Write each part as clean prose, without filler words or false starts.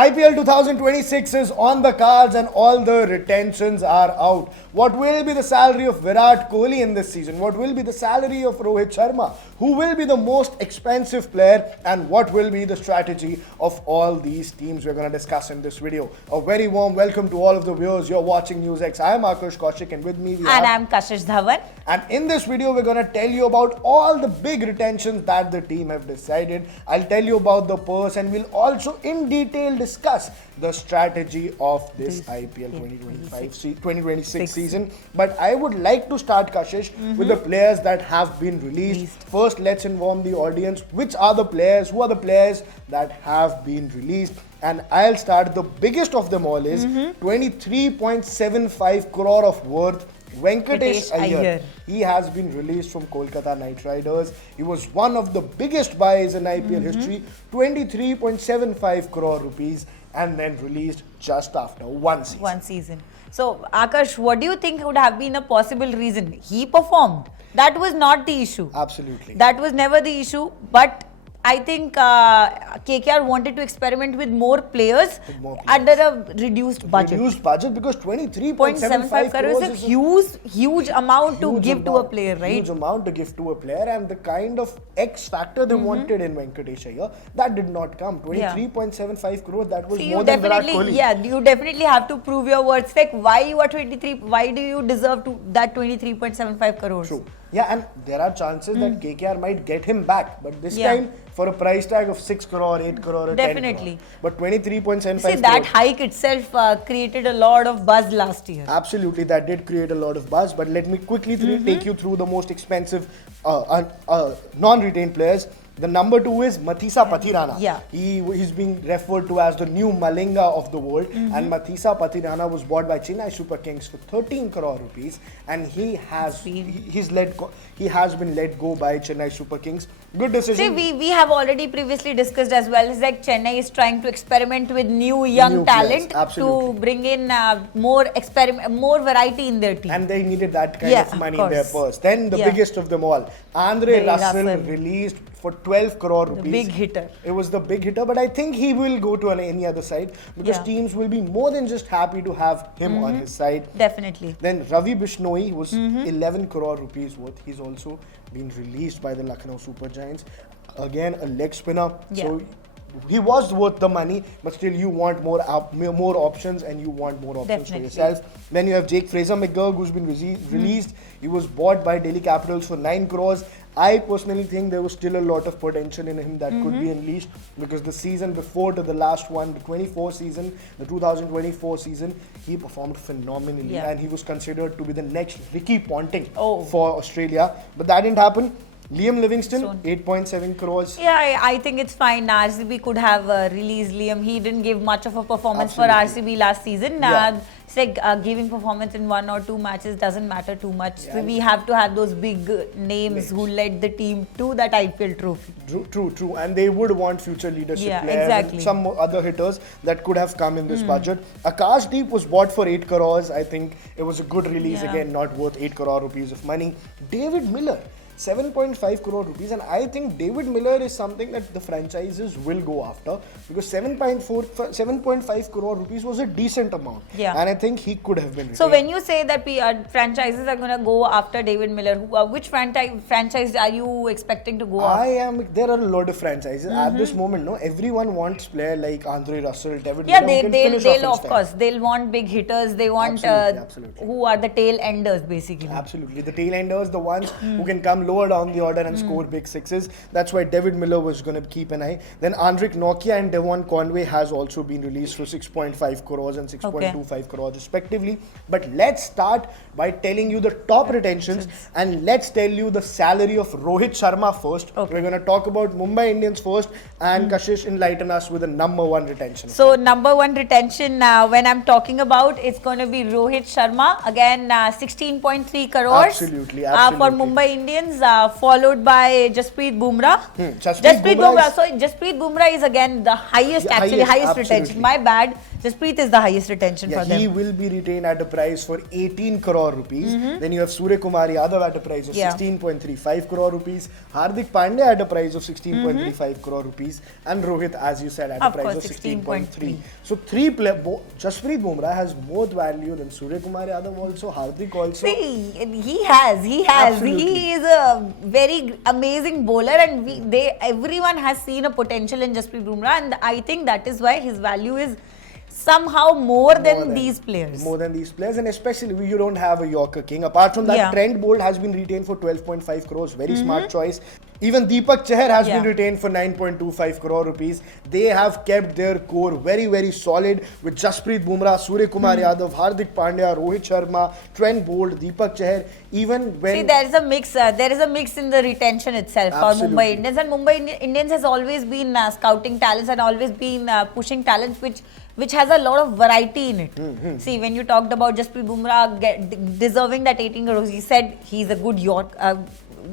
IPL 2026 is on the cards and all the retentions are out. What will be the salary of Virat Kohli in this season? What will be the salary of Rohit Sharma? Who will be the most expensive player? And what will be the strategy of all these teams we're going to discuss in this video? A very warm welcome to all of the viewers. You're watching Newsx. I am Akash Kaushik and with me we have... And I'm Kashish Dhawan. And in this video, we're going to tell you about all the big retentions that the team have decided. I'll tell you about the purse and we'll also in detail discuss the strategy of this IPL 2026 season. But I would like to start, Kashish, with the players that have been released. First, let's inform the audience which are the players, who are the players that have been released. And I'll start. The biggest of them all is 23.75 crore of worth. Venkatesh Iyer. He has been released from Kolkata Knight Riders. He was one of the biggest buys in IPL history. 23.75 crore rupees and then released just after one season. So, Akash, what do you think would have been a possible reason? He performed. That was not the issue. Absolutely. That was never the issue. But I think KKR wanted to experiment with more players under a reduced budget. Reduced budget because 23.75 crore is a huge amount to give to a player, right? Huge amount to give to a player, and the kind of X factor they wanted in Venkatesh Iyer, that did not come. 23.75 crore, that was more than Virat Kohli. Yeah, you definitely have to prove your words. Like, why you are 23? Why do you deserve to that 23.75 crores? True. Yeah, and there are chances that KKR might get him back, but this time for a price tag of 6 crore, 8 crore, or 10 crore. But 23.75 crore. See, that hike itself created a lot of buzz last year. Absolutely, that did create a lot of buzz. But let me quickly take you through the most expensive non-retained players. The number 2 is Mathisa Pathirana. Yeah. He's being referred to as the new Malinga of the world. And Mathisa Pathirana was bought by Chennai Super Kings for 13 crore rupees. And he has been let go by Chennai Super Kings. Good decision. See, we have already previously discussed as well. It's like Chennai is trying to experiment with new young talent to bring in more variety in their team. And they needed that kind of money in their purse. Then the biggest of them all, Andre Russell released for 12 crore rupees. The big hitter. It was the big hitter, but I think he will go to any other side because teams will be more than just happy to have him on his side. Definitely. Then Ravi Bishnoi was 11 crore rupees worth. He's also been released by the Lucknow Super Giants. Again, a leg spinner. So he was worth the money, but still you want more options and you want more options for yourself. Then you have Jake Fraser-McGurk, who's been released. He was bought by Delhi Capitals for 9 crores. I personally think there was still a lot of potential in him that could be unleashed because the season before to the last one, the 2024 season, he performed phenomenally and he was considered to be the next Ricky Ponting for Australia. But that didn't happen. Liam Livingston, 8.7 crores. Yeah, I think it's fine. RCB could have released Liam. He didn't give much of a performance for RCB last season. It's like giving performance in 1 or 2 matches doesn't matter too much. So we have to have those big names who led the team to that IPL trophy. True. And they would want future leadership players and some other hitters that could have come in this budget. Akashdeep was bought for 8 crores. I think it was a good release again, not worth 8 crore rupees of money. David Miller, 7.5 crore rupees, and I think David Miller is something that the franchises will go after because 7.5 crore rupees was a decent amount, and I think he could have been retained. So when you say that franchises are going to go after David Miller, which franchise are you expecting to go after? There are a lot of franchises at this moment. No, everyone wants player like Andre Russell, David Miller. They'll of course they'll want big hitters. They want who are the tail enders basically. Absolutely, the tail enders, the ones who can come lower down the order and score big sixes. That's why David Miller was going to keep an eye. Then Andrik Nokia and Devon Conway has also been released for 6.5 crores and 6.25 crores respectively. But let's start by telling you the top retentions and let's tell you the salary of Rohit Sharma first. We're going to talk about Mumbai Indians first and Kashish enlighten us with the number 1 retention. So number 1 retention when I'm talking about, it's going to be Rohit Sharma. Again, 16.3 crores. Absolutely. For Mumbai Indians. Followed by Jasprit Bumrah. Jasprit Bumrah is again the highest retention. My bad. Jasprit is the highest retention for them. He will be retained at a price for 18 crore rupees. Then you have Surya Kumar Yadav at a price of 16.35 crore rupees. Hardik Pandya at a price of 16.35 crore rupees. And Rohit, as you said, at a price of 16.3. So three players. Jasprit Bumrah has more value than Surya Kumar Yadav also, Hardik also. See, he has. Absolutely. He is a very amazing bowler, and everyone has seen a potential in Jasprit Bumrah, and I think that is why his value is somehow more than these players. More than these players, and especially you don't have a Yorker King. Apart from that, Trent Bolt has been retained for 12.5 crores. Very smart choice. Even Deepak Chahar has been retained for 9.25 crore rupees. They have kept their core very, very solid with Jasprit Bumrah, Surya Kumar Yadav, Hardik Pandya, Rohit Sharma, Trent Bolt, Deepak Chahar. Even when there is a mix. There is a mix in the retention itself for Mumbai Indians, and Mumbai Indians has always been scouting talents and always been pushing talents which has a lot of variety in it. See, when you talked about Jasprit Bumrah deserving that 18 crores, he said he's a good Yorker.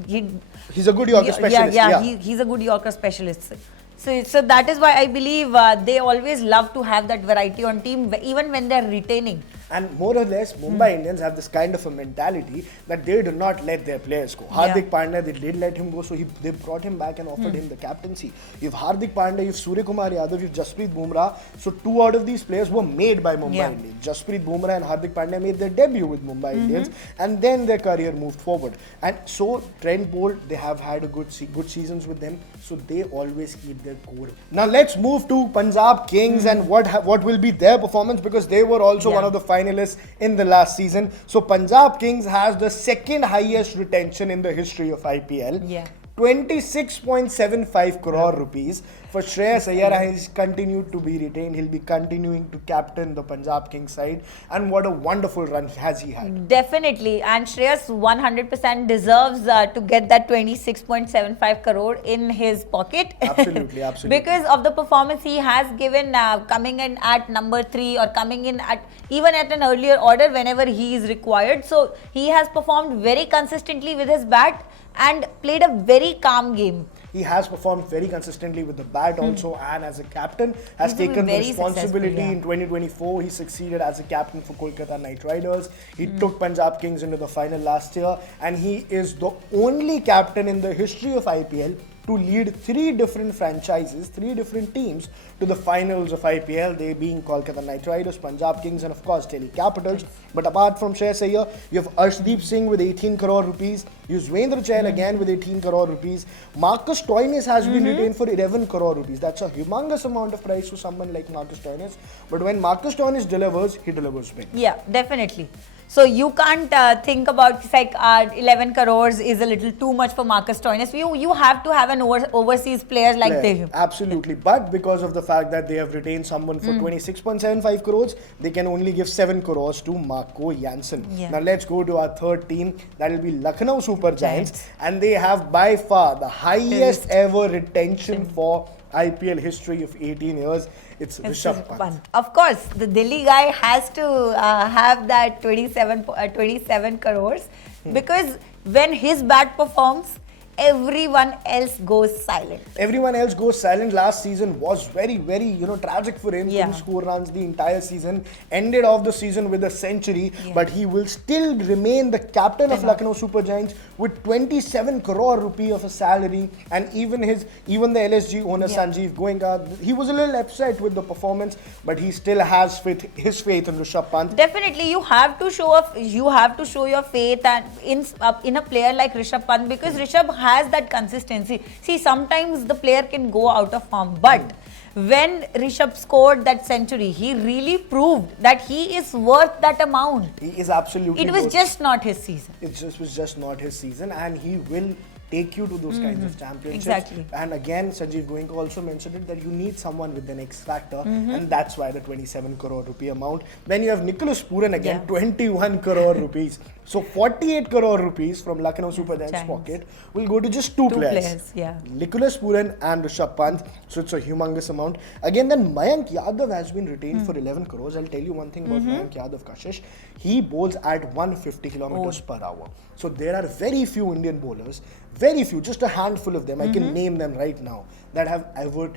He's a good Yorker specialist. He's a good Yorker specialist. So that is why I believe they always love to have that variety on team, even when they're retaining. And more or less, Mumbai Indians have this kind of a mentality that they do not let their players go. Hardik Pandya, they did let him go, so they brought him back and offered him the captaincy. You have Hardik Pandya, you have Surya Kumar Yadav, you have Jasprit Bumrah. So two out of these players were made by Mumbai Indians. Jasprit Bumrah and Hardik Pandya made their debut with Mumbai Indians, and then their career moved forward. And so Trent Bolt, they have had a good seasons with them, so they always keep their core. Now let's move to Punjab Kings and what will be their performance, because they were also one of the finalists in the last season. So Punjab Kings has the second highest retention in the history of IPL. 26.75 crore rupees. For Shreyas Iyer, he's continued to be retained. He'll be continuing to captain the Punjab Kings side. And what a wonderful run has he had. Definitely. And Shreyas 100% deserves to get that 26.75 crore in his pocket. Absolutely. Because of the performance he has given, coming in at number 3 or coming in at even at an earlier order whenever he is required. So he has performed very consistently with his bat and played a very calm game. He has performed very consistently with the bat also, and as a captain has taken the responsibility. In 2024, he succeeded as a captain for Kolkata Knight Riders. He took Punjab Kings into the final last year, and he is the only captain in the history of IPL to lead 3 different franchises, 3 different teams to the finals of IPL, they being Kolkata Knight Riders, Punjab Kings, and of course Delhi Capitals. But apart from Shreyas Iyer, you have Arshdeep Singh with 18 crore rupees, Yuzvendra Chahal again with 18 crore rupees. Marcus Stoinis has been retained for 11 crore rupees. That's a humongous amount of price for someone like Marcus Stoinis. But when Marcus Stoinis delivers, he delivers big. Yeah, definitely. So you can't think about, it's like 11 crores is a little too much for Marcus Stoinis. You have to have an overseas player like him. Absolutely. But because of the fact that they have retained someone for 26.75 crores, they can only give 7 crores to Marco Jansen. Now let's go to our third team. That will be Lucknow Super Giants. And they have by far the highest ever retention for IPL history of 18 years. It's Rishabh Pant. Of course, the Delhi guy has to have that 27 crores because when his bat performs, everyone else goes silent. Everyone else goes silent. Last season was very, very, tragic for him. Couldn't score runs the entire season. Ended off the season with a century. But he will still remain the captain of Lucknow Super Giants with 27 crore rupee of a salary. And even the LSG owner Sanjeev Goenka, he was a little upset with the performance, but he still has his faith in Rishabh Pant. Definitely, you have to show your faith and in a player like Rishabh Pant, because Rishabh has that consistency. See, sometimes the player can go out of form, but when Rishabh scored that century, he really proved that he is worth that amount. He is absolutely. It was just not his season. It was just not his season, and he will take you to those kinds of championships. Exactly. And again, Sanjeev Goenka also mentioned it that you need someone with an X factor, and that's why the 27 crore rupee amount. Then you have Nicholas Pooran again, 21 crore rupees. So 48 crore rupees from Lucknow Super Giants pocket will go to just two players. Nicholas Pooran and Rishabh Pant. So it's a humongous amount. Again, then Mayank Yadav has been retained for 11 crores. I'll tell you one thing about Mayank Yadav, Kashish. He bowls at 150 kilometers per hour. So there are very few Indian bowlers very few, just a handful of them, I can name them right now, that have ever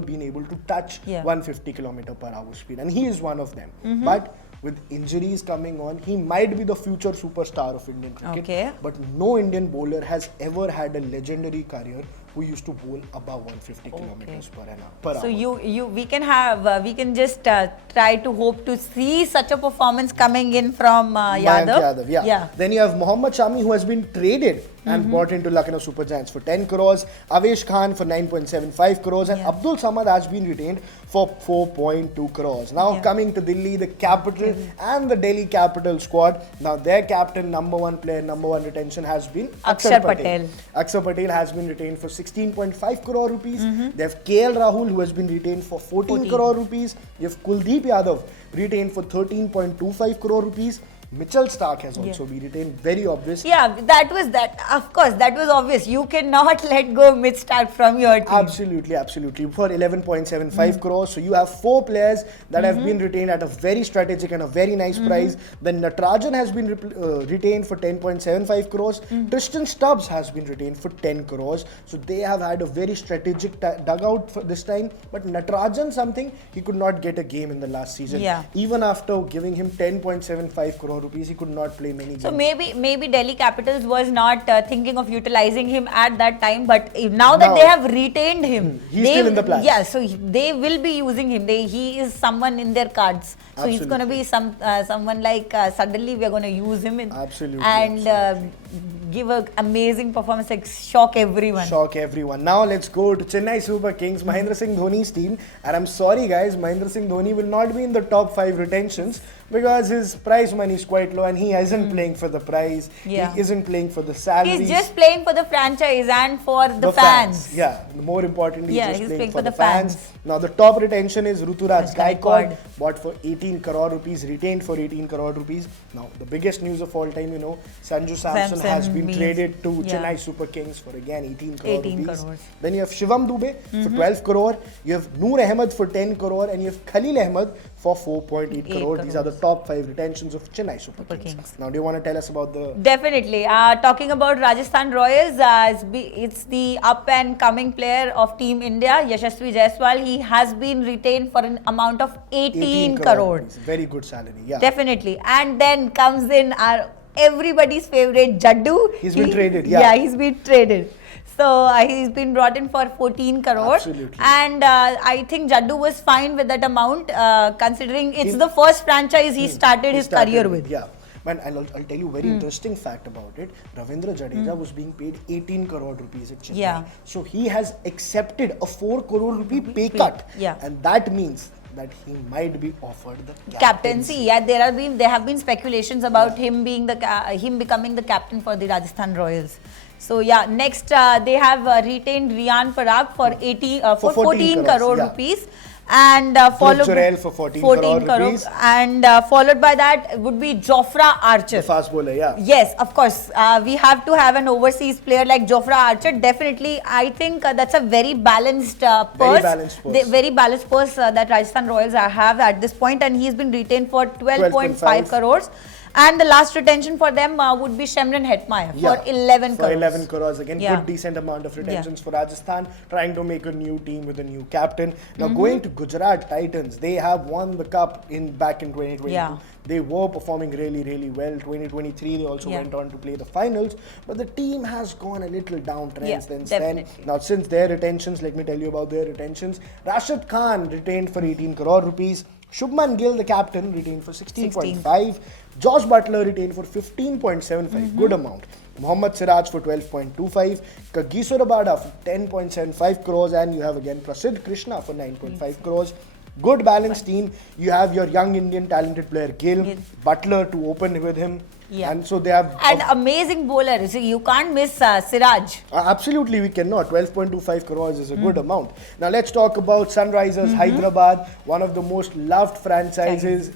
been able to touch 150 km per hour speed, and he is one of them. But with injuries coming on, he might be the future superstar of Indian cricket. Okay. But no Indian bowler has ever had a legendary career who used to bowl above 150 kilometers per hour. So we can just try to hope to see such a performance coming in from Yadav. Yeah. Then you have Mohammad Shami, who has been traded and bought into Lucknow Super Giants for 10 crores, Avesh Khan for 9.75 crores, and Abdul Samad has been retained for 4.2 crores. Now coming to Delhi, the capital and the Delhi Capital squad. Now their captain, number one player, number one retention has been Akshar Patel. Akshar Patel has been retained for 16.5 crore rupees. They have KL Rahul, who has been retained for 14 crore rupees. You have Kuldeep Yadav retained for 13.25 crore rupees. Mitchell Stark has also been retained, very obvious. Yeah, that was that. Of course, that was obvious. You cannot let go of Mitch Stark from your team. Absolutely. For 11.75 crores. So you have 4 players that have been retained at a very strategic and a very nice price. Then Natarajan has been retained for 10.75 crores. Tristan Stubbs has been retained for 10 crores. So they have had a very strategic dugout for this time. But Natarajan, he could not get a game in the last season. Yeah. Even after giving him 10.75 crore rupees, he could not play many games. So maybe Delhi Capitals was not thinking of utilizing him at that time, but now that they have retained him, he's still in the plan. Yeah, so they will be using him. He is someone in their cards. So he's going to be someone like suddenly we are going to use him and give an amazing performance, like shock everyone. Now let's go to Chennai Super Kings, Mahendra Singh Dhoni's team. And I'm sorry guys, Mahendra Singh Dhoni will not be in the top 5 retentions because his prize money is quite low and he isn't playing for the prize. Yeah. He isn't playing for the salaries. He's just playing for the franchise and for the fans. Yeah, more importantly, he's just playing for the fans. Now the top retention is Ruturaj Gaikwad, bought for 18 crore rupees, retained for 18 crore rupees. Now the biggest news of all time, Sanju Samson has been traded to Chennai Super Kings for again 18 crore rupees. Then you have Shivam Dube for 12 crore, you have Noor Ahmed for 10 crore, and you have Khalil Ahmed for 4.8 crore. These are the top 5 retentions of Chennai Super Kings. Now do you want to tell us about the... Definitely. Talking about Rajasthan Royals, it's the up and coming player of Team India, Yashasvi Jaiswal. He has been retained for an amount of 18 crore. Very good salary, yeah. Definitely. And then comes in our everybody's favorite Jaddu. He's been traded, Yeah, he's been traded. So he's been brought in for 14 crore. Absolutely. And I think Jaddu was fine with that amount, considering it's the first franchise he started his career with. Yeah. Man, I'll tell you a very interesting fact about it. Ravindra Jadeja was being paid 18 crore rupees at Chennai. Yeah. So he has accepted a 4 crore rupee pay cut. Yeah. And that means that he might be offered the captaincy. Yeah, there have been speculations about him being him becoming the captain for the Rajasthan Royals. So yeah, next they have retained Riyan Parag for 14 crore rupees. And followed for 14 crore rupees. And followed by that would be Jofra Archer. The fast bowler, yeah. Yes, of course. We have to have an overseas player like Jofra Archer. Definitely, I think that's a very balanced purse. Very balanced purse that Rajasthan Royals have at this point, and he's been retained for 12.5 crores. And the last retention for them would be Shemran Hetmaier for 11 crores. For 11 crores again, good decent amount of retentions for Rajasthan, trying to make a new team with a new captain. Now going to Gujarat Titans, they have won the cup back in 2022. Yeah. They were performing really well. 2023 they also went on to play the finals, but the team has gone a little downtrend since then. Now since their retentions, let me tell you about their retentions. Rashid Khan retained for 18 crore rupees. Shubman Gill, the captain, retained for 16.5. Josh Butler retained for 15.75, good amount. Mohammad Siraj for 12.25. Kagiso Rabada for 10.75 crores, and you have again Prasidh Krishna for 9.5 crores. Good balanced team. You have your young Indian talented player Gill, Butler to open with him. Yeah. And so they have... And amazing bowler. So you can't miss Siraj. Absolutely, we cannot. 12.25 crores is a good amount. Now let's talk about Sunrisers Hyderabad, one of the most loved franchises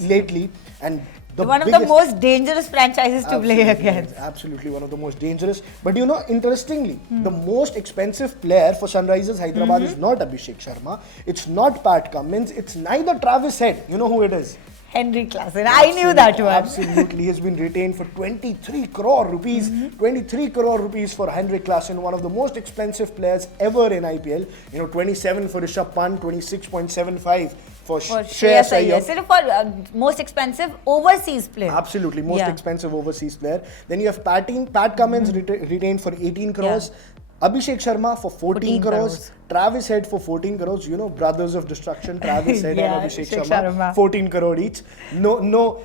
lately. And one of the most dangerous franchises to play against. Absolutely, one of the most dangerous. But interestingly, the most expensive player for Sunrisers Hyderabad is not Abhishek Sharma. It's not Pat Cummins. It's neither Travis Head. You know who it is? Henry Klassen. I knew that one. Absolutely. He's been retained for 23 crore rupees. 23 crore rupees for Henry Klassen, one of the most expensive players ever in IPL. 27 for Rishabh Pant, 26.75 for Shreyas Iyer. So for most expensive overseas player. Absolutely, most expensive overseas player. Then you have Pat Cummins retained for 18 crores. Abhishek Sharma for 14 crores. Travis Head for 14 crores. Brothers of destruction, Travis Head and Abhishek Sharma. 14 crore each. No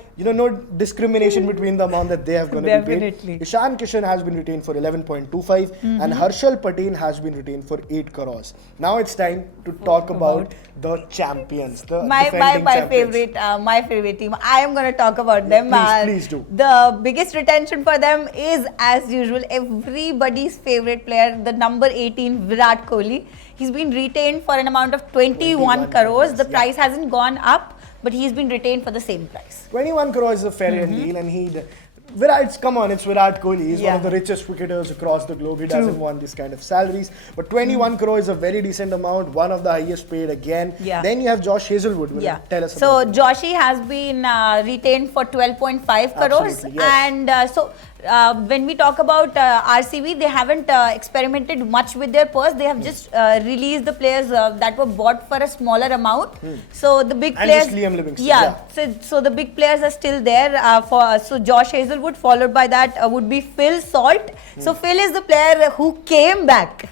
discrimination between the amount that they have going to be paid. Ishan Kishan has been retained for 11.25 and Harshal Patel has been retained for 8 crores. Now it's time to talk about the champions, the defending champions. My favorite team. I am going to talk about them. Please do. The biggest retention for them is, as usual, everybody's favorite player, the number 18, Virat Kohli. He's been retained for an amount of 21 crores. The price hasn't gone up, but he's been retained for the same price. 21 crores is a fair deal, and come on, it's Virat Kohli. He's one of the richest cricketers across the globe. He doesn't want this kind of salaries. But 21 crores is a very decent amount, one of the highest paid again. Then you have Josh Hazelwood. Tell us about So Joshy has been retained for 12.5 crores. Absolutely, yes. And when we talk about RCB, they haven't experimented much with their purse. They have just released the players that were bought for a smaller amount. So the big players, just Liam Livingston. So the big players are still there. So Josh Hazelwood, followed by that would be Phil Salt. So Phil is the player who came back,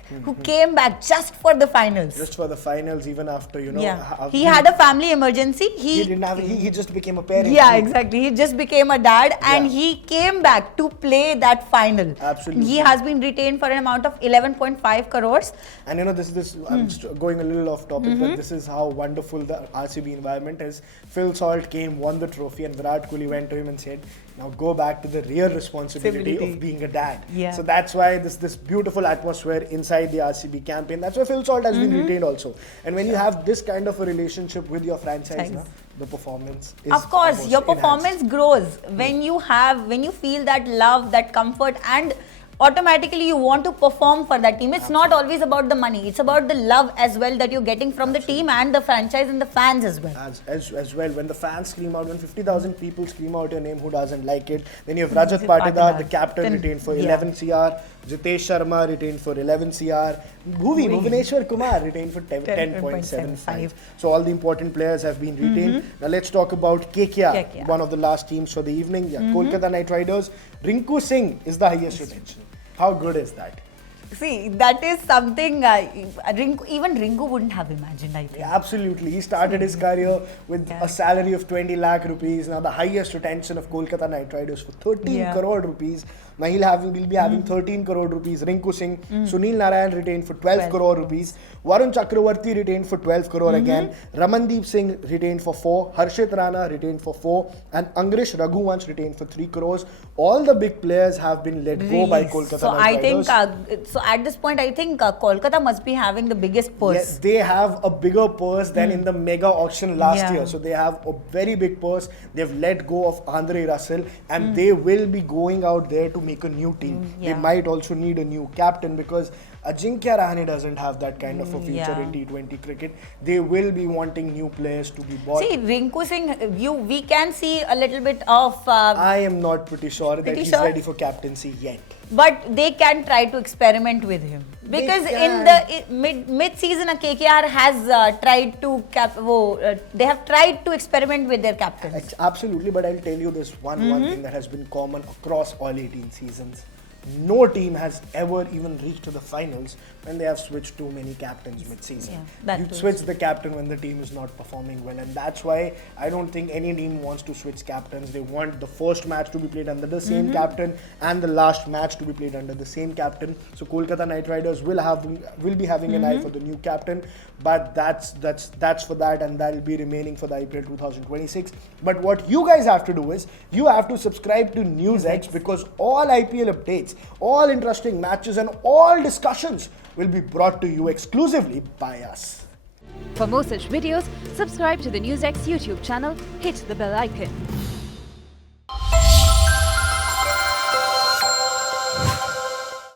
just for the finals. Just for the finals, even after he had a family emergency. He didn't have. He just became a parent. Yeah, exactly. He just became a dad, and he came back to play that final. Absolutely. He has been retained for an amount of 11.5 crores. And this I'm going a little off topic, but this is how wonderful the RCB environment is. Phil Salt came, won the trophy, and Virat Kohli went to him and said, now go back to the real responsibility of being a dad. So that's why this beautiful atmosphere inside the RCB campaign. That's why Phil Salt has been retained also. And when you have this kind of a relationship with your franchise, the performance is of course your performance enhanced. grows when you feel that love, that comfort, and automatically you want to perform for that team. It's not always about the money. It's about the love as well that you're getting from the team and the franchise and the fans as well. As well, when the fans scream out, when 50,000 people scream out your name, who doesn't like it? Then you have Rajat Patidar, the captain, retained for 11 CR. Jitesh Sharma retained for 11 CR. Bhuvaneshwar Kumar retained for 10.75. So all the important players have been retained. Now let's talk about KKR, one of the last teams for the evening. Kolkata Knight Riders. Rinku Singh is the highest retention. How good is that? See, that is something even Ringu wouldn't have imagined, I think. Yeah, absolutely. He started his career with a salary of 20 lakh rupees. Now the highest retention of Kolkata Knight Riders for 13 crore rupees. Now he'll be having 13 crore rupees. Rinku Singh, Sunil Narayan retained for 12 crore rupees. Varun Chakravarti retained for 12 crore again. Ramandeep Singh retained for 4. Harshit Rana retained for 4. And Angrish Raghuvansh retained for 3 crores. All the big players have been let go by Kolkata Knight Riders. So at this point, I think Kolkata must be having the biggest purse. Yes, they have a bigger purse than in the mega auction last year. So they have a very big purse. They've let go of Andre Russell, and they will be going out there to make a new team. They might also need a new captain, because Ajinkya Rahane doesn't have that kind of a future in T20 cricket. They will be wanting new players to be bought. See, Rinku Singh, we can see a little bit of... I am not pretty sure that he's ready for captaincy yet. But they can try to experiment with him. Because in the mid-season, KKR has tried to they have tried to experiment with their captains. Absolutely, but I'll tell you this one thing that has been common across all 18 seasons. No team has ever even reached to the finals when they have switched too many captains mid-season. You switch the captain when the team is not performing well, and that's why I don't think any team wants to switch captains. They want the first match to be played under the same captain and the last match to be played under the same captain. So Kolkata Knight Riders will be having an eye for the new captain, but that's for that, and that'll be remaining for the IPL 2026. But what you guys have to do is you have to subscribe to Newsx, because all IPL updates, all interesting matches, and all discussions will be brought to you exclusively by us. For more such videos, subscribe to the Newsx YouTube channel, hit the bell icon.